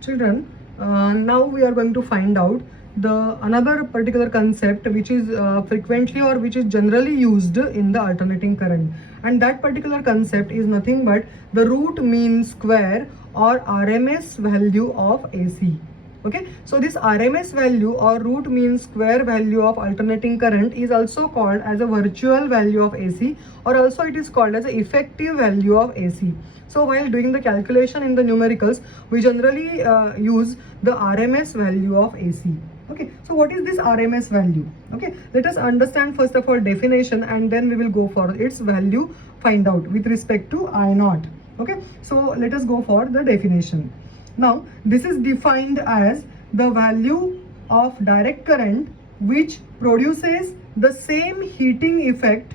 Children, now we are going to find out the another particular concept which is frequently or which is generally used in the alternating current, and that particular concept is nothing but the root mean square or RMS value of AC. Okay, so this RMS value or root mean square value of alternating current is also called as a virtual value of AC, or also it is called as a effective value of AC. So while doing the calculation in the numericals, we generally use the RMS value of AC. Okay, so what is this RMS value? Okay, let us understand first of all definition, and then we will go for its value find out with respect to I naught. Okay, so let us go for the definition. Now this is defined as the value of direct current which produces the same heating effect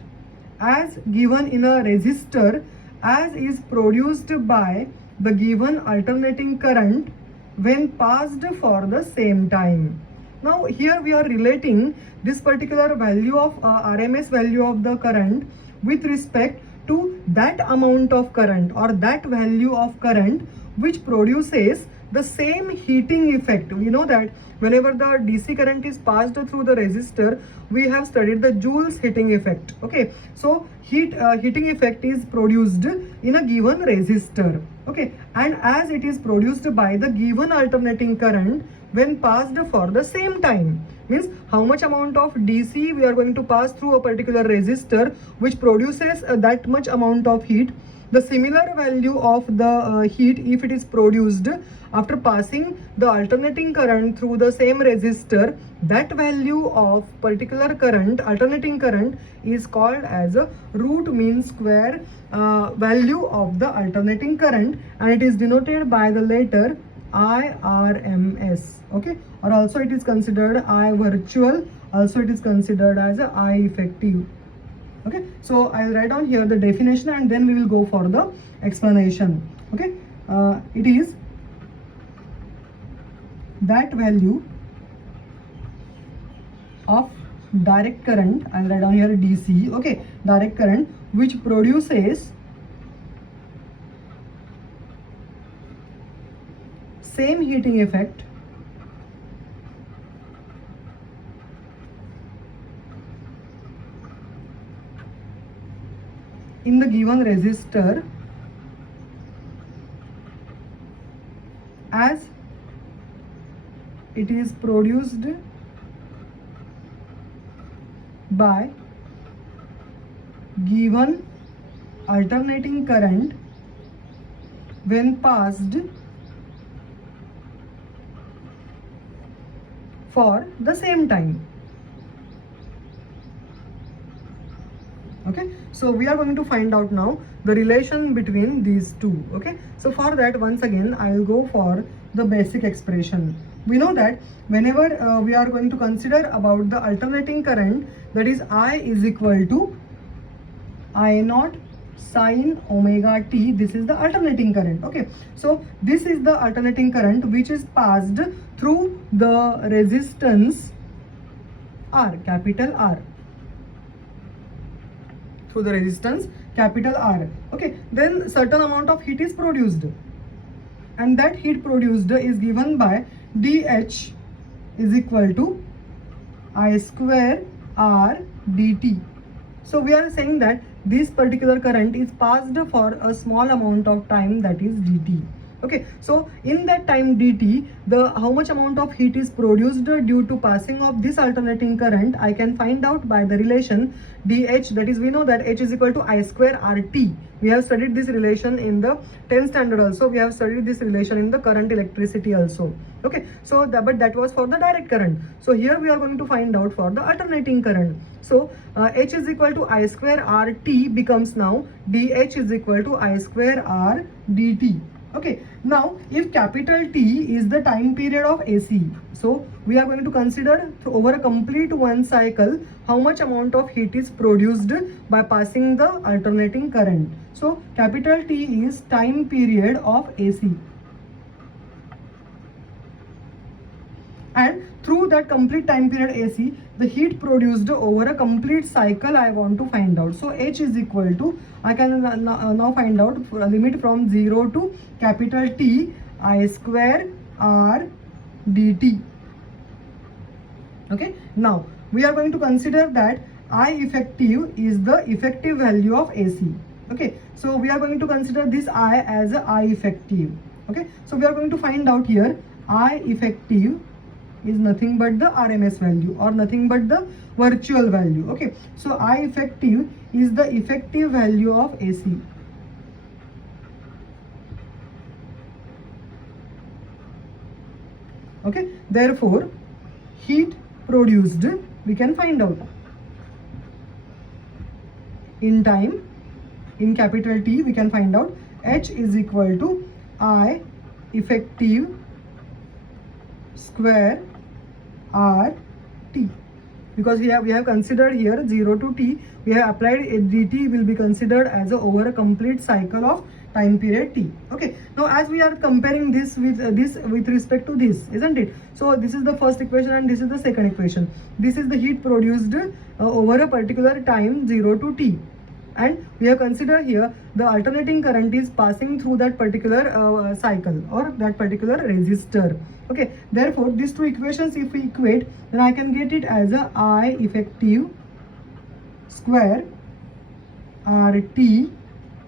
as given in a resistor as is produced by the given alternating current when passed for the same time. Now here we are relating this particular value of RMS value of the current with respect to that amount of current or that value of current which produces the same heating effect. We know that whenever the DC current is passed through the resistor, we have studied the Joule's heating effect. Okay, so heating effect is produced in a given resistor. Okay, and as it is produced by the given alternating current when passed for the same time, means how much amount of DC we are going to pass through a particular resistor which produces that much amount of heat. The similar value of the heat, if it is produced after passing the alternating current through the same resistor, that value of particular current, alternating current, is called as a root mean square value of the alternating current, and it is denoted by the letter IRMS. Okay, or also it is considered I virtual, also it is considered as a I effective. Okay, so I'll write down here the definition and then we will go for the explanation. Okay, it is that value of direct current, I'll write down here DC. Okay, direct current which produces same heating effect in the given resistor as it is produced by given alternating current when passed for the same time. Okay, so we are going to find out now the relation between these two. Okay, so for that, once again I will go for the basic expression. We know that whenever we are going to consider about the alternating current, that is I is equal to I naught sine omega t. This is the alternating current. Okay, so this is the alternating current which is passed through the resistance R, capital R, through the resistance capital R. Okay, then certain amount of heat is produced, and that heat produced is given by dH is equal to I square R dt. So we are saying that this particular current is passed for a small amount of time, that is dt. Okay, so in that time dt, the how much amount of heat is produced due to passing of this alternating current, I can find out by the relation dH, that is we know that H is equal to I square RT. We have studied this relation in the 10th standard also. We have studied this relation in the current electricity also. Okay, so but that was for the direct current. So here we are going to find out for the alternating current. So H is equal to I square RT becomes now dH is equal to I square R dt. Okay, now if capital T is the time period of AC, so we are going to consider over a complete one cycle how much amount of heat is produced by passing the alternating current. So capital T is time period of AC, and through that complete time period AC, the heat produced over a complete cycle I want to find out. So H is equal to, I can now find out limit from 0 to capital T I square R dt. Okay, now we are going to consider that I effective is the effective value of AC. Okay, so we are going to consider this I as a I effective. Okay, so we are going to find out here I effective is nothing but the RMS value or nothing but the virtual value. Okay, so I effective is the effective value of AC. Okay, therefore heat produced we can find out in time, in capital T we can find out H is equal to I effective square R T, because we have considered here 0 to T, we have applied dt will be considered as over a complete cycle of time period T. Okay, now as we are comparing this with respect to this, isn't it? So this is the first equation and this is the second equation. This is the heat produced over a particular time 0 to T, and we have considered here the alternating current is passing through that particular cycle or that particular resistor. Okay, therefore these two equations if we equate, then I can get it as a I effective square RT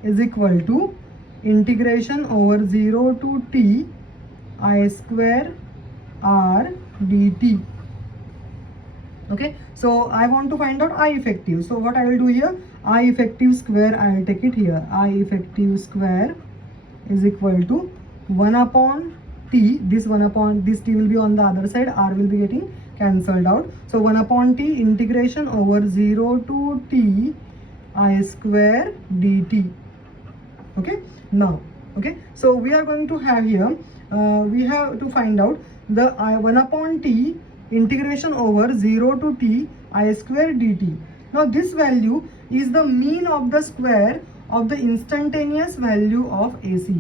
is equal to integration over 0 to T I square R dt. Okay, so I want to find out I effective. So what I will do here, I effective square, I will take it here. I effective square is equal to 1 upon T. This 1 upon this T will be on the other side, R will be getting cancelled out. So 1 upon T integration over 0 to T I square dt. Okay, now, okay, so we are going to have here, we have to find out the 1 upon T integration over 0 to T I square dt. Now this value is the mean of the square of the instantaneous value of AC.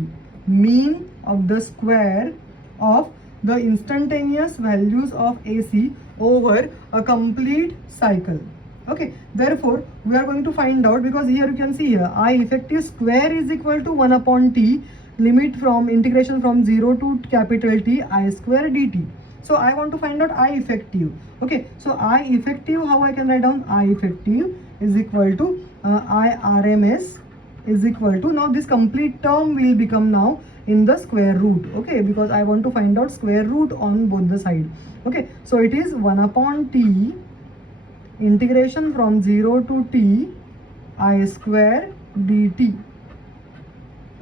Mean of the square of the instantaneous values of AC over a complete cycle. Okay, therefore we are going to find out, because here you can see here I effective square is equal to 1 upon T limit from integration from 0 to capital T I square dt. So I want to find out I effective. Okay, so I effective, how I can write down I effective is equal to I RMS is equal to, now this complete term will become now in the square root. Okay, because I want to find out square root on both the side. Okay, so it is 1 upon T integration from 0 to T I square dt.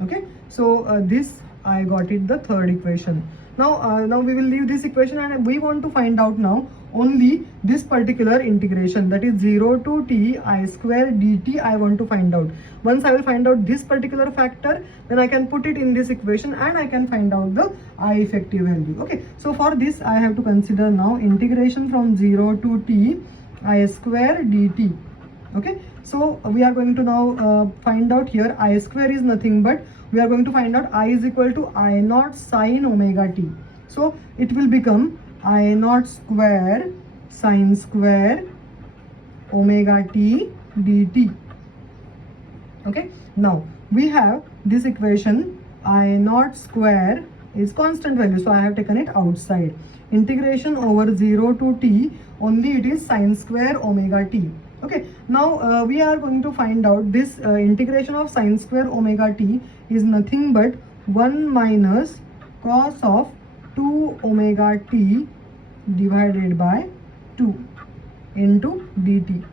Okay, so this I got it the third equation. Now we will leave this equation and we want to find out now only this particular integration, that is 0 to T I square dt I want to find out. Once I will find out this particular factor, then I can put it in this equation and I can find out the I effective value. Okay, so for this I have to consider now integration from 0 to T I square dt. Okay, so we are going to now find out here I square is nothing but we are going to find out I is equal to I naught sine omega t. So it will become I naught square sine square omega t dt. Okay, now we have this equation I naught square is constant value, so I have taken it outside. Integration over 0 to T, only it is sine square omega t. Okay, now we are going to find out this integration of sine square omega t is nothing but 1 minus cos of 2 omega t divided by 2 into dt.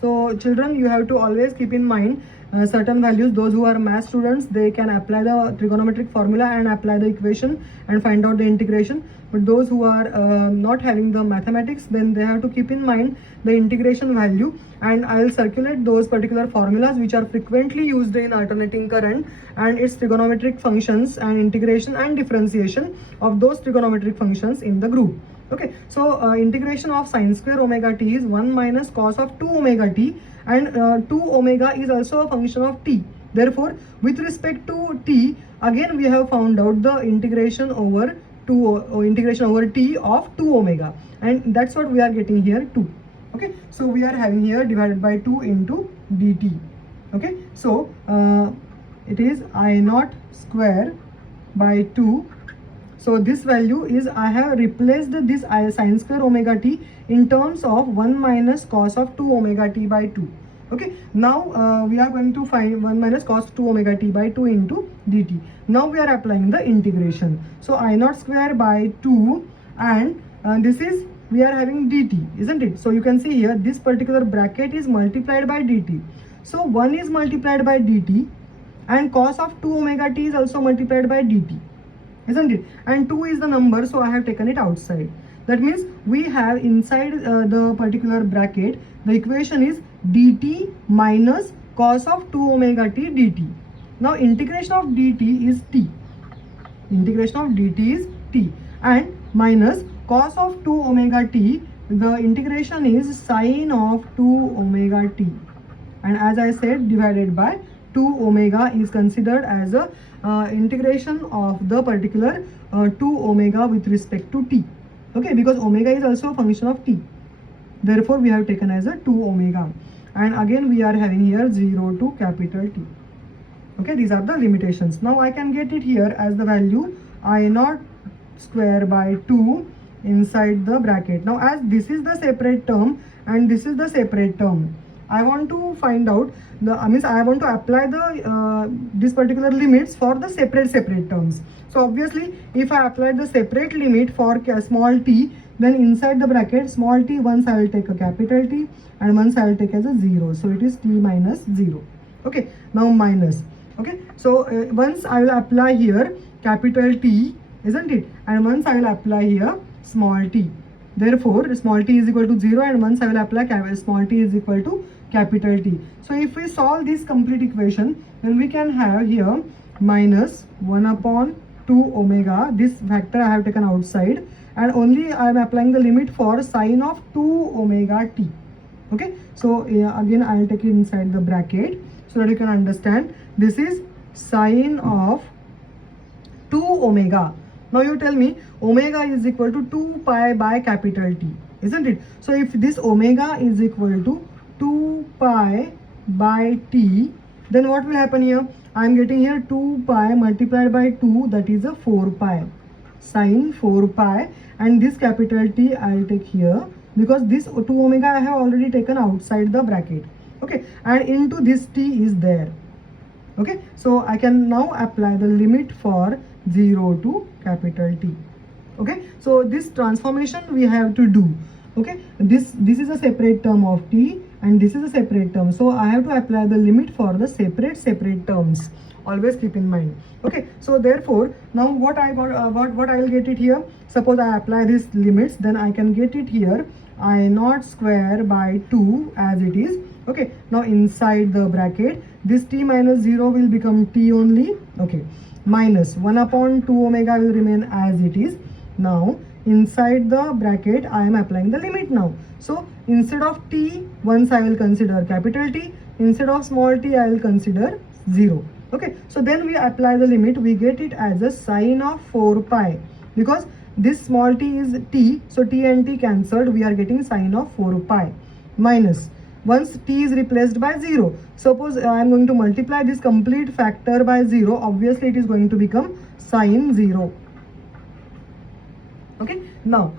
So children, you have to always keep in mind certain values. Those who are math students, they can apply the trigonometric formula and apply the equation and find out the integration. But those who are not having the mathematics, then they have to keep in mind the integration value, and I will circulate those particular formulas which are frequently used in alternating current and its trigonometric functions and integration and differentiation of those trigonometric functions in the group. Okay, so integration of sine square omega t is 1 minus cos of 2 omega t, and 2 omega is also a function of t. Therefore, with respect to t, again we have found out the integration over integration over t of 2 omega, and that's what we are getting here 2. Okay, so we are having here divided by 2 into dt. Okay, so it is I naught square by 2 So this value is, I have replaced this sin square omega t in terms of 1 minus cos of 2 omega t by 2. Okay, now we are going to find 1 minus cos 2 omega t by 2 into dt. Now we are applying the integration. So I naught square by 2, and this is, we are having dt, isn't it? So you can see here this particular bracket is multiplied by dt. So 1 is multiplied by dt, and cos of 2 omega t is also multiplied by dt, isn't it? And 2 is the number, so I have taken it outside. That means we have inside the particular bracket, the equation is dt minus cos of 2 omega t dt. Now integration of dt is t. Integration of dt is t, and minus cos of 2 omega t, the integration is sine of 2 omega t. And as I said, divided by 2 omega is considered as a integration of the particular 2 omega with respect to t. Okay, because omega is also a function of t. Therefore, we have taken as a 2 omega. And again, we are having here 0 to capital T. Okay, these are the limitations. Now, I can get it here as the value I naught square by 2 inside the bracket. Now, as this is the separate term and this is the separate term, I want to find out the, I want to apply the this particular limits for the separate terms. So obviously, if I apply the separate limit for small t, then inside the bracket small t, once I will take a capital T and once I will take as a 0. So it is t minus 0. Okay, now minus. Okay, so once I will apply here capital T, isn't it? And once I will apply here small t. Therefore, small t is equal to 0, and once I will apply small t is equal to capital T. So if we solve this complete equation, then we can have here minus 1 upon 2 omega. This factor I have taken outside, and only I am applying the limit for sine of 2 omega t. Okay, so again I will take it inside the bracket so that you can understand. This is sine of 2 omega. Now you tell me, omega is equal to 2 pi by capital T, isn't it? So if this omega is equal to 2 pi by T, then what will happen here? I am getting here 2 pi multiplied by 2, that is a 4 pi. Sine 4 pi, and this capital T I will take here because this 2 omega I have already taken outside the bracket. Okay, and into this T is there. Okay, so I can now apply the limit for 0 to capital T. Okay, so this transformation we have to do. Okay, this is a separate term of t and this is a separate term, so I have to apply the limit for the separate terms. Always keep in mind. Okay, so therefore now what I got, what I will get it here. Suppose I apply these limits, then I can get it here I naught square by 2 as it is. Okay, now inside the bracket this t minus 0 will become t only. Okay, minus 1 upon 2 omega will remain as it is. Now inside the bracket I am applying the limit now. So instead of t, once I will consider capital T, instead of small t I will consider 0. Okay, so then we apply the limit, we get it as a sine of 4 pi, because this small t is t, so t and t cancelled, we are getting sine of 4 pi, minus, once t is replaced by 0, suppose I am going to multiply this complete factor by 0, obviously it is going to become sine 0. Okay, now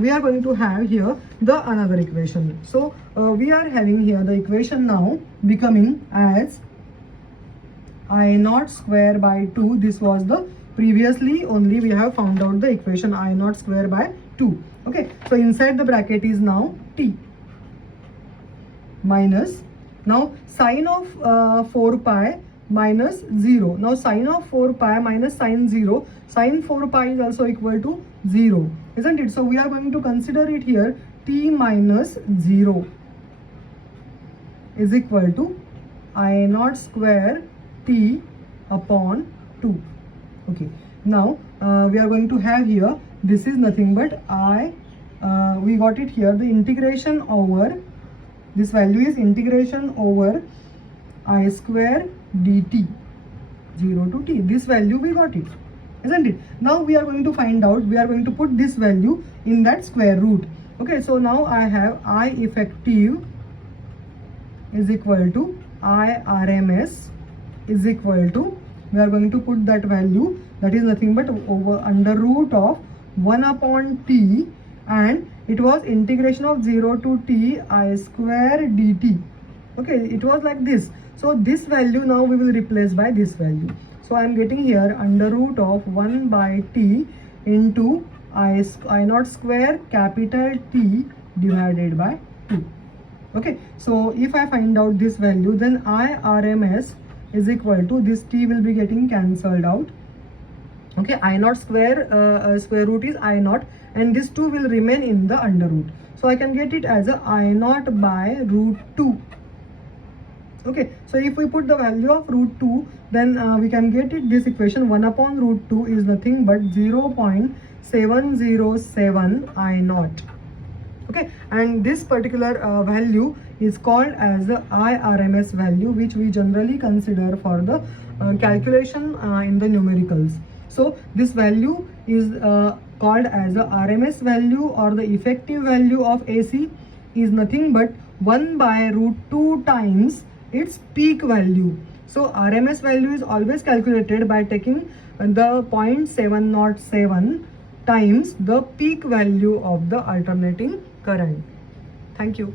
we are going to have here the another equation. So we are having here the equation now becoming as I naught square by 2. This was the previously only we have found out the equation I naught square by 2. Okay, so inside the bracket is now t minus, now sine of 4 pi minus 0. Now sine of 4 pi minus sine 0, sine 4 pi is also equal to 0, isn't it? So we are going to consider it here t minus 0 is equal to I naught square t upon 2. Okay, now we are going to have here, this is nothing but we got it here, the integration over, this value is integration over I square dt 0 to t. This value we got it, isn't it? Now we are going to find out, we are going to put this value in that square root. Okay, so now I have I effective is equal to I RMS is equal to, we are going to put that value that is nothing but over under root of 1 upon t, and it was integration of 0 to t I square dt. Okay, it was like this. So this value now we will replace by this value. So I am getting here under root of 1 by t into I naught square capital T divided by 2. Okay, so if I find out this value, then I RMS is equal to, this t will be getting cancelled out. Okay, I naught square root is I naught, and this 2 will remain in the under root. So I can get it as a I naught by root 2. Okay, so if we put the value of root 2, then we can get it, this equation 1 upon root 2 is nothing but 0.707 I naught. Okay, and this particular value is called as the IRMS value, which we generally consider for the calculation in the numericals. So this value is called as the RMS value, or the effective value of AC is nothing but 1 by root 2 times its peak value. So RMS value is always calculated by taking the 0.707 times the peak value of the alternating current. Thank you.